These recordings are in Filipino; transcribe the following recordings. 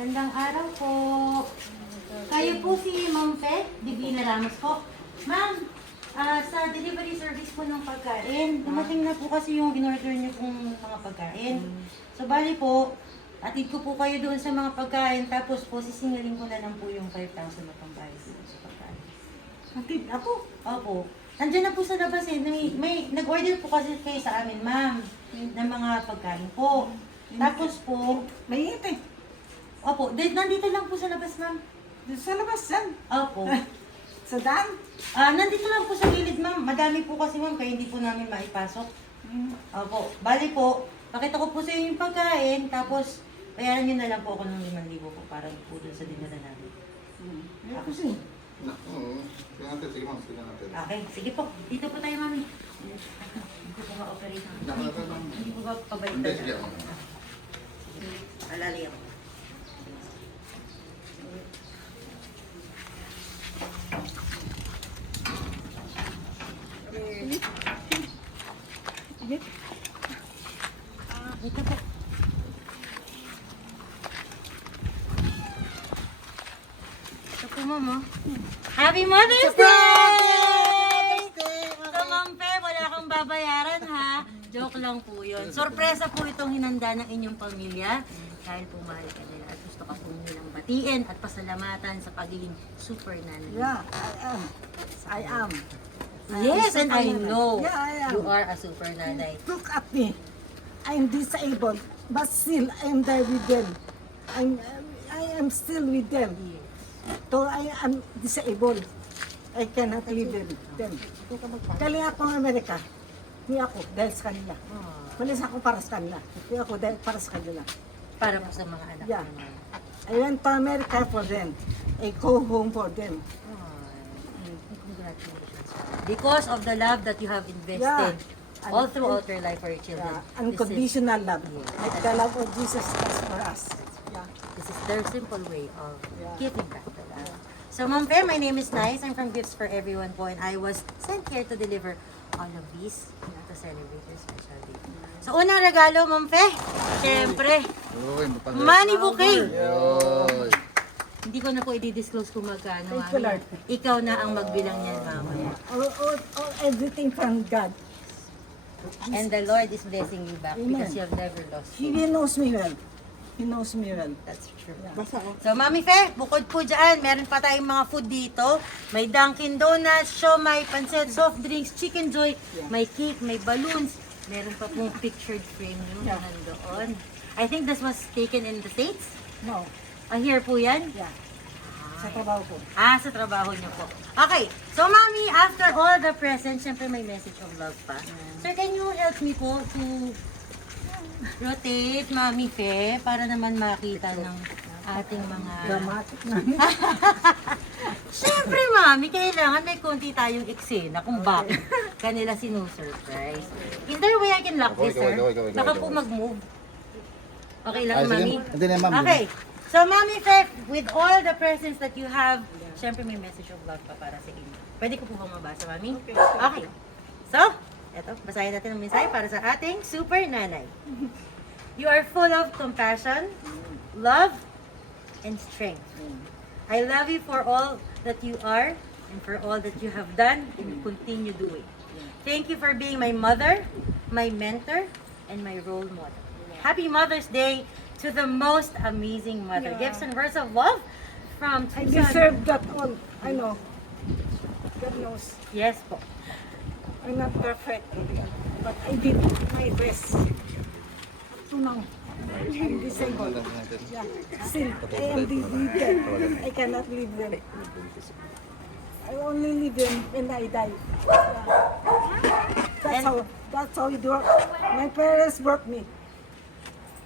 Magandang araw po. Kayo po si Ma'am Fe, Divina Ramos po. Ma'am, sa delivery service po ng pagkain, dumating na po kasi yung in-order niyo pong mga pagkain. So bali po, atid ko po kayo doon sa mga pagkain, tapos po sisingaling ko na lang po yung 5,000 na pambayad sa pagkain. Hatid ako. Opo. Nandiyan na po sa labas eh. May nag-order po kasi kayo sa amin, ma'am, ng mga pagkain po. Tapos po, Mainit eh. opo, nandito lang po sa labas, ma'am. Dito sa labas yan. Opo. Sa daan. Nandito lang po sa gilid, ma'am. Madami po kasi, ma'am, kaya hindi po namin maipasok. Opo. Bali po, pakita ko po sa inyo yung pagkain, tapos bayaran nyo na lang po ako ng 5,000 po para po dun sa dinala namin. Ako siya. Oo. Sige natin, sige ma'am, sige natin. Okay, sige po. Dito po tayo, mami. Hindi ko po ma-operate. Nakalatan lang. Hindi ko ba pabalik Hindi, sige ma'am. Alali ako. Ito po. Ito po, mama. Happy Mother's Day! So, Ma'am Fe, wala kang babayaran, ha? Joke lang po yun. Sorpresa po itong hinanda ng inyong pamilya. Dahil po mahal ka nila at gusto ka po nilang batiin at pasalamatan sa pagiging super nanay. Yeah, I am. Yes, and I super know nanay. Yeah, I am. you are a super nanay. Look at me. I'm disabled, but still I'm there with them. I am still with them. Though I am disabled, I cannot live with them. Galing ako ng Amerika. Hindi ako dahil sa kanila. Malis ako para sa kanila. Hindi ako dahil para sa kanila. Para po sa mga anak Yeah. naman. I went to America for them. I go home for them. Congratulations. Because of the love that you have invested all throughout your life for your children. Yeah, unconditional love. Yeah. Like the love of Jesus Christ for us. Yeah. This is their simple way of Yeah. giving back to love. So, Ma'am Fe, my name is Nice. I'm from Gifts for Everyone po, and I was sent here to deliver all of these to celebrate your special day. So, unang regalo, Ma'am Fe, syempre, Uy, mapagod. money bouquet. Yoy. Hindi ko na po i-disclose kung magkano. Thank you, Lord. Ikaw na ang magbilang niyan, mamaya. All everything from God. And the Lord is blessing you back Amen. because you have never lost He faith. knows me well. He knows me well. That's true. Basta So, Mami Fe, bukod po dyan, meron pa tayong mga food dito. May Dunkin' Donuts, siomai, pancit, soft drinks, chicken joy, may cake, may balloons. Meron pa pong pictured frame nyo Yeah. nandoon. I think this was taken in the States. no. Here po yan. Yeah. Sa trabaho ko. Sa trabaho niyo po. Okay, so Mami, after all the presents, syempre may message of love pa. Sir, can you help me po to rotate, Mami Fe, para naman makita ng ating mga... Dramatic na. Syempre, Mami, kailangan may konti tayong eksena kung bakit kanila sinusurprise. Is there a way I can lock this, sir? Ikaw. Baka po mag-move. Okay lang, Ay, sige. Mami? Hindi na, ma'am. Okay. So, Mami Fe, with all the presents that you have, syempre may message of love pa para sa inyo. Pwede ko po bang mabasa, Mami? Okay. So, eto, basahin natin ang mensahe para sa ating super nanay. You are full of compassion, love, and strength. I love you for all that you are and for all that you have done and continue doing. Thank you for being my mother, my mentor, and my role model. Happy Mother's Day to the most amazing mother. Yeah. Gifts and words of love from I Susan. deserve that all. I know. God knows. Yes po. I'm not perfect. But I did my best. Up to now. I'm disabled. Yeah. Still, I am with them. I cannot leave them. I only leave them when I die. Yeah. That's how it works. My parents brought me.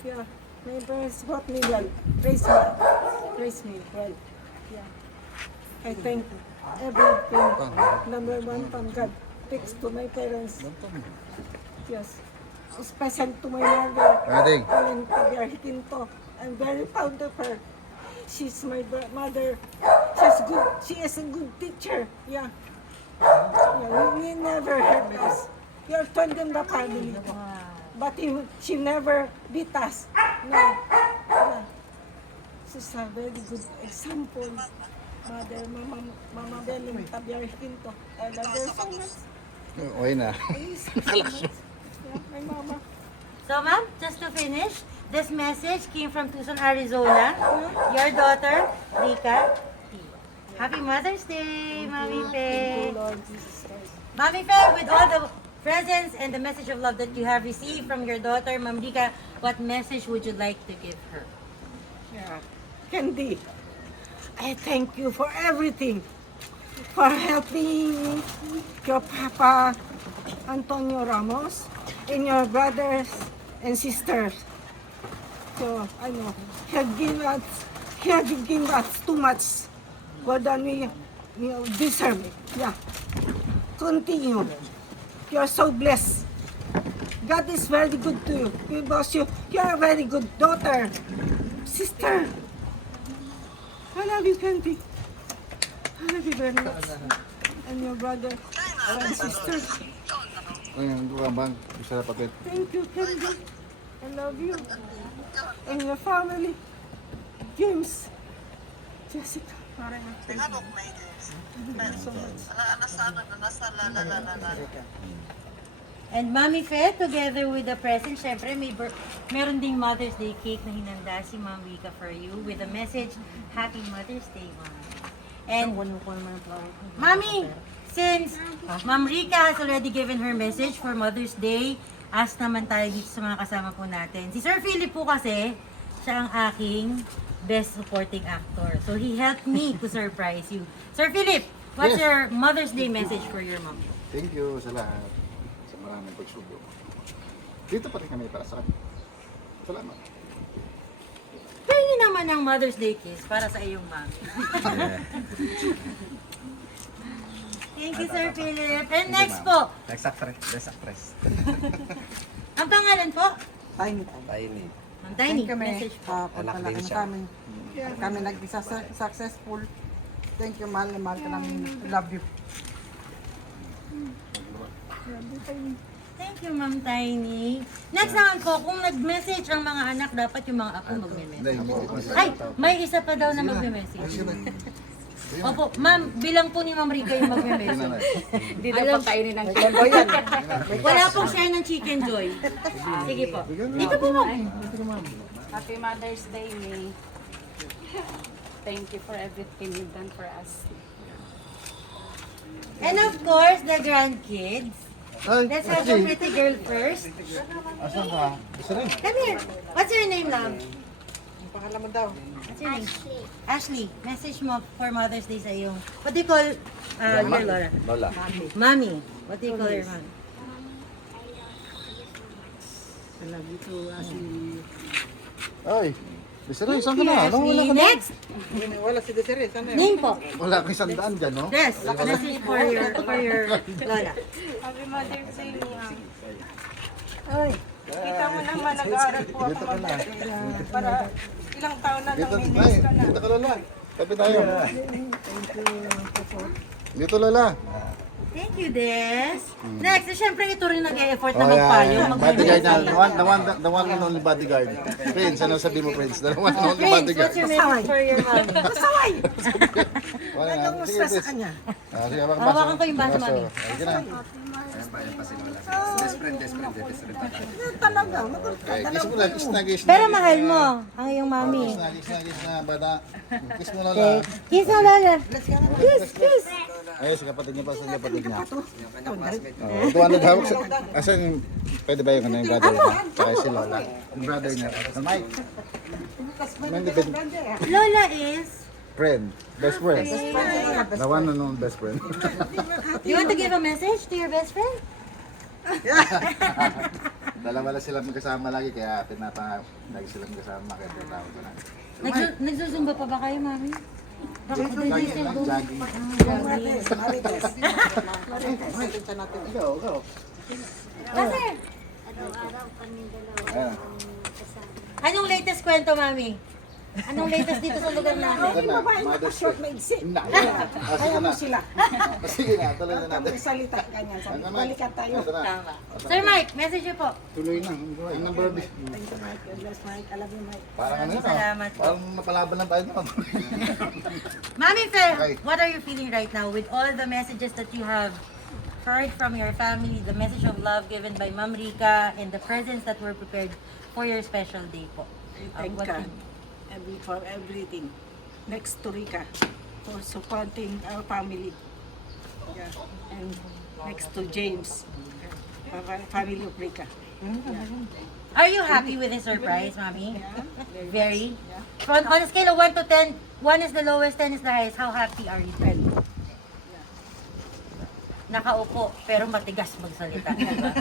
Yeah. My parents brought me well. Raised me. Raised me well. Yeah. I thank everything. Number one from God. Thanks to my parents. Yes. Especially to my mother. Ading. Ellen Pabiarhitinto. I'm very proud of her. She's my mother. She's good. She is a good teacher. Yeah. We never hurt us. You're friend in the family. But she never beat us. No. Yeah. She's a very good example. Mother, Mama Beling Tabiar Quinto. I love her so much. Okay na. Please, so much. Yeah, my mama. So, ma'am, just to finish, this message came from Tucson, Arizona. Your daughter, Rika T. Happy Mother's Day, Mami Fe. Lord Jesus Christ. Mami Fe, with all the presents and the message of love that you have received from your daughter, Ma'am Rika, what message would you like to give her? Yeah. Candy, I thank you for everything. For helping your Papa Antonio Ramos and your brothers and sisters. So, I know, he had given us too much more than we deserve. Yeah. Continue. You're so blessed. God is very good to you. He bless you. You're a very good daughter, sister. I love you, Candy. I love you very much. And your brother and sister. Ayun, bukan bang. Bisa dapat Thank you, Candy. I love you. And your family. James. Jessica. Thank you so much. And Mami Fe, together with the present, syempre meron ding Mother's Day cake na hinanda si Ma'am Rika for you with a message, Happy Mother's Day, Ma'am. And Mami, since Ma'am Rika has already given her message for Mother's Day, ask naman tayo dito sa mga kasama po natin. Si Sir Philip po kasi, siya ang aking best supporting actor. So he helped me to surprise you. Sir Philip, what's Yes. your Mother's Day message for your mom? Thank you sa lahat. Sa maraming pagsubok. Dito pa rin kami para sa kanya. Salamat. Pahingi naman ng Mother's Day kiss para sa iyong mom. Thank you, Sir Philip. And next po, Next actress. ang pangalan po? Tiny. Tiny. Ang Tiny, Thank kami. message po. Anak Pagpalaki din na siya. kami. Kami naging successful. Thank you, mahal na mahal ka namin. Love you. Thank you, Ma'am Tiny. Next naman po, kung nag-message ang mga anak, dapat yung mga apo magme-message. Ay, may isa pa daw na magme-message. Opo, ma'am, bilang po ni Ma'am Rika yung magme-message. Hindi na pagkainin ng kendo yan. Wala pong share ng Chicken Joy. Sige po. Dito po, ma'am. Happy Mother's Day, May. Thank you for everything you've done for us. And of course, the grandkids. Ay, Let's have the pretty girl first. asan ka? Isa rin. Come here. What's your name, love? Ang pangalan mo daw. What's your name? Ashley. Message mo for Mother's Day sa iyong, what do you call your Laura? Lola. Mommy. What do you call your mom? I love you too, Ashley. Ay, isa rin. Saan ka Thank you, na? Alam mo, wala Ashley. ka na. Next, Wala si Desiree. Sana yun. name po. Wala kang sandaan dyan, no? Yes, message for your Lola. Happy Mother's Day, Mia. Ay, Kita mo naman, nag-aaral po ako para ilang taon na Dito, nang ay, minis ka na. dito ka Lola. Tabi tayo. Dito Lola. Thank you, Des. Next, syempre ito rin nag-e-effort na Oh, magpayo. yeah. Bodyguard na. The one and only bodyguard. Prince, ano sabi mo, Prince? The one and only Prince, bodyguard. what's your message for your mom? Wala nga. anong Sige, sa Prince. kanya? Ah, sige, hawakan Hawakan ko yung baso, mami. Sige na. Ayan pa si Lola. Best friend pa. Talaga, maganda. Okay, kiss mo lang. Kiss na, kiss na. Pero mahal mo ang iyong mami. Kiss na, bata. Kiss mo Lola. Kiss na, Lola. Kiss, kiss. Ay, sa kapatid niya pa, sa kapatid niya. Oh, tuwa na hawak sa... Asan yung... Pwede ba yung ano yung brother niya? Tsaka si Lola. Yung brother niya. Mike. Lola is... Friend. Best friend. The one and only best friend. You want to give a message to your best friend? Dalawa lang sila magkasama lagi, kaya lagi sila magkasama, kaya tinatawag ko na. Nagsusumba pa ba kayo, mami? Bakit Jogging diesel lang, doon? jogging. Ikaw. Kasi, Ayan. anong latest kwento, mami? Anong latest dito sa lugar namin? Ay, babae naka-short maigsi. Kaya mo sila. Sige na, tuloy na natin. Salita ganyan. Sabi, balikan tayo. Ito na. Tama. Sir Mike, message niyo po. Tuloy na. Ang number of Thank you, Mike. God bless, Mike. I love you, Mike. Parang ano yun, Salamat po. Parang napalaban lang tayo naman. Mami Fair, Okay. what are you feeling right now with all the messages that you have heard from your family, the message of love given by Ma'am Rica, and the presents that were prepared for your special day po? I thank What God can- for everything. Next to Rica, for supporting our family. Yeah. And next to James, family of Rica. Are you happy with the surprise, Mami? Yeah. Very? On a scale of 1 to 10, 1 is the lowest, 10 is the highest. How happy are you? Nakaupo, pero matigas magsalita.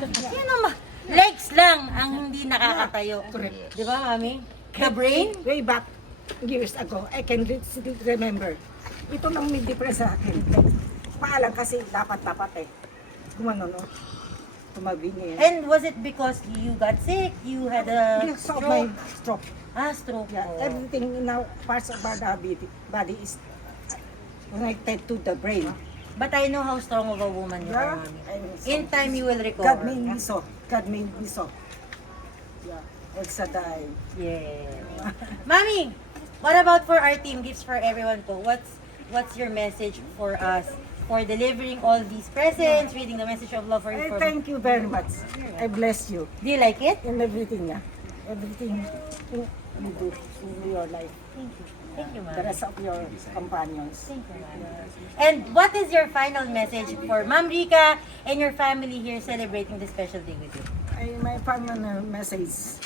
Sino legs lang ang hindi nakakatayo. Correct. Di ba, Mami? The brain? Way back years ago, I can still remember. Ito lang may difference sa akin. Paalam kasi dapat eh. Gumano, no? Tumabingi. And was it because you got sick? You had a Because of my stroke? stroke. Stroke. Yeah, po. everything in our parts of our body is connected to the brain. But I know how strong of a woman you are, Yeah, Mami. I'm so- In time, you will recover. God made me so. God made me so. Yeah, Elsa died. Yeah. Mami, what about for our team? Gifts for everyone po. What's your message for us? For delivering all these presents, reading the message of love for you. I thank you very much. I bless you Do you like it? in everything, yeah. Everything you do in your life. Thank you. Thank you, The Mami. rest of your companions. Thank you, Mami. And what is your final message for Ma'am Rica and your family here celebrating this special day with you? My final message.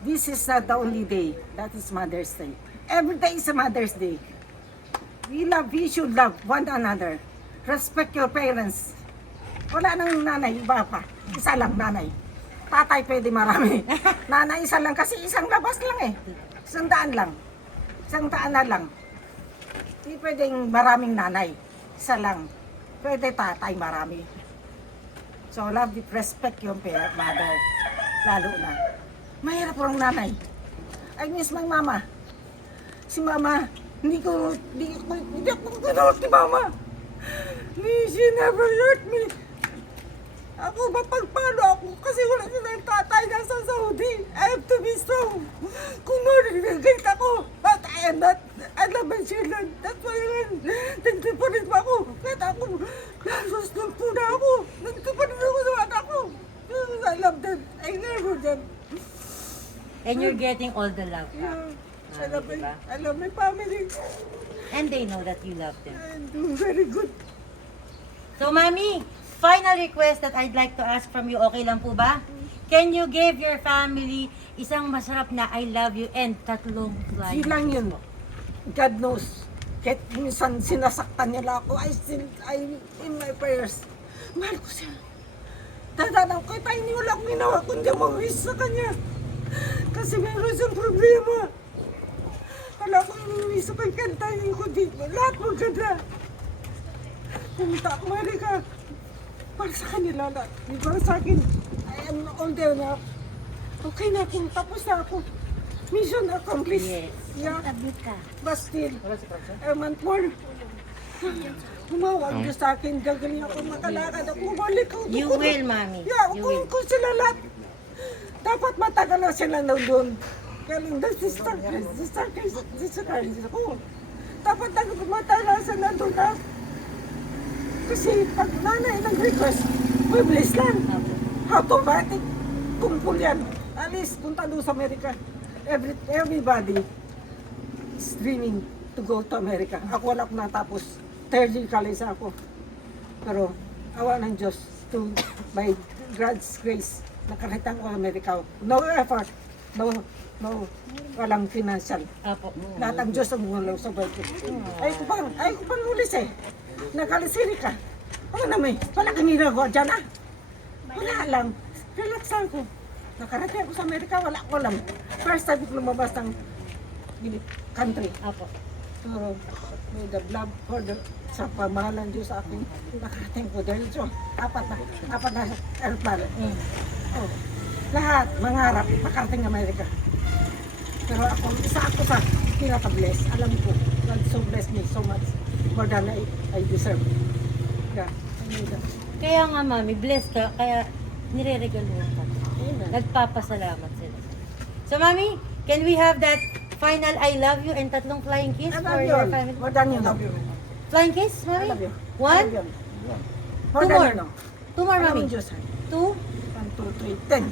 This is not the only day. That is Mother's Day. Every day is a Mother's Day. We should love one another. Respect your parents. Wala nang nanay, iba pa. Isa lang nanay. Tatay pwede marami. Nanay isa lang kasi isang labas lang eh. Isang daan lang. Isang daan na lang. Hindi pwedeng maraming nanay. Isa lang. Pwede tatay marami. So love, respect yung mother. Lalo na. Mahirap ang nanay. I miss my mama. Si mama, hindi ako gano'n ni mama. She never hurt me. Ako, mapagpano ako kasi wala silang tatay nasa Saudi. I have to be strong. Kung narinig ako, but I am not, I love my children. That's why nagtiparin pa ako. Kahit ako, nasusnog po na ako. Nagtiparin ako sa anak ko. I love them. I never them. And you're getting all the love back. Yeah. I love my family. And they know that you love them. I'm doing very good. So, Mami, final request that I'd like to ask from you, okay lang po ba? Can you give your family isang masarap na I love you and tatlong flying? Yun lang yun. God knows. Kahit minsan sinasaktan nila ako, I in my prayers. Mahal ko siya. Dadanaw ko, tayo hindi wala akong ginawa kundi mag-wish sa kanya. Kasi meron siyang problema. Wala akong iniwish sa kanya, kantahin ko dito. Lahat maganda. Pumunta ako, Marika. Para sa kanila lahat. Di para sa akin, I am older na. Okay na ako, tapos na ako. Mission accomplished. Yes. Yeah. Admit ka. But still, I want more. Humawag niyo sa akin, gagaling ako makalakad. Ako balik ako. You will, Mami. Yeah, You kung will. sila lahat. Dapat matagal na sila doon. Galing na sister ako. Dapat matagal na sila doon na. Kasi pag nanay nag-request, may bliss lang. Automatic. Kumpul yan. Alis, punta doon sa Amerika. Everybody is dreaming to go to America. Ako wala akong natapos. Third year college ako. Pero awa ng Diyos to by God's grace nakarating ako Amerika. No effort. No, walang financial. Apo. Lahat ang Diyos ang gulaw sa buhay ko. Ay ko pang ulis eh. Nagalisiri ka. Ano naman, wala kang ginagawa dyan ah. Wala lang. Relax lang ko. Nakarating ako sa Amerika, wala ko lang. First time ko lumabas ng country. Apo. Pero may the love for the sa pamahalan Diyos sa akin. Nakarating ko dahil so, apat na airplane. Oh, lahat, mangarap, makarating Amerika. Pero ako, isa ako pa. pinaka-bless. Alam ko, God so bless me so much more than I deserve. Yeah, I know that. Kaya nga, Mami, blessed ka, kaya nire-regaluhan ka. Amen. Nagpapasalamat sila. So, Mami, can we have that final I love you and tatlong flying kiss I for love your you. family? More than you know. Flying kiss, I Mami? love you. One? I love you. More Two than more. you know. Two more, Alam Mami. mo, Diyos, ha? 2? 1, 2, 3, 10.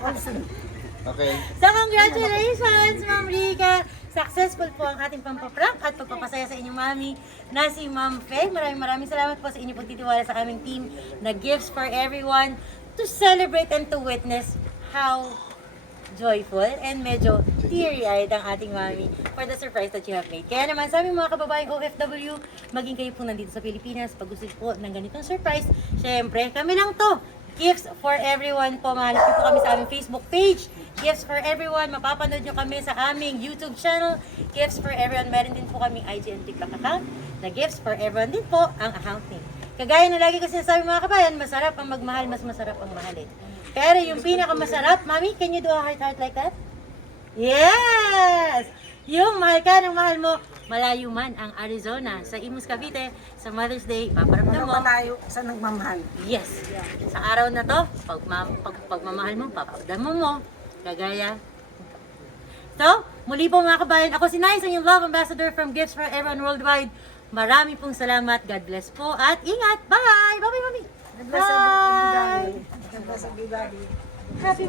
Also, Okay. So, congratulations, Ma'am Rica! Successful po ang ating pampaprank at pagpapasaya sa inyong mami na si Ma'am Faye. Maraming salamat po sa inyong pagtitiwala sa aming team na Gifts for Everyone to celebrate and to witness how joyful and medyo teary-eyed ang ating mami for the surprise that you have made. Kaya naman sa aming mga kababaeng OFW, maging kayo po nandito sa Pilipinas, pag gusto po ng ganitong surprise, syempre kami lang to. Gifts for Everyone po. Mahanap niyo po kami sa aming Facebook page. Gifts for Everyone. Mapapanood niyo kami sa aming YouTube channel. Gifts for Everyone. Meron din po kami IG and TikTok account na Gifts for Everyone din po ang account name. Kagaya na lagi ko sinasabi mga kabayan, masarap ang magmahal, mas masarap ang mahalin. Pero yung pinakamasarap, Mami, can you do a heart like that? Yes! Yung mahal ka ng mahal mo, malayo man ang Arizona, sa Imus, Cavite, sa Mother's Day, paparamdam mo. malayo sa nagmamahal. Yes. Sa araw na to, pagmamahal mo, paparamdam mo. Kagaya. So, muli po mga kabayan, ako si Nice, ang yung Love Ambassador from Gifts for Everyone Worldwide. Marami pong salamat. God bless po at ingat. Bye! Bye-bye, Mami! God bless everybody. God bless everybody. Happy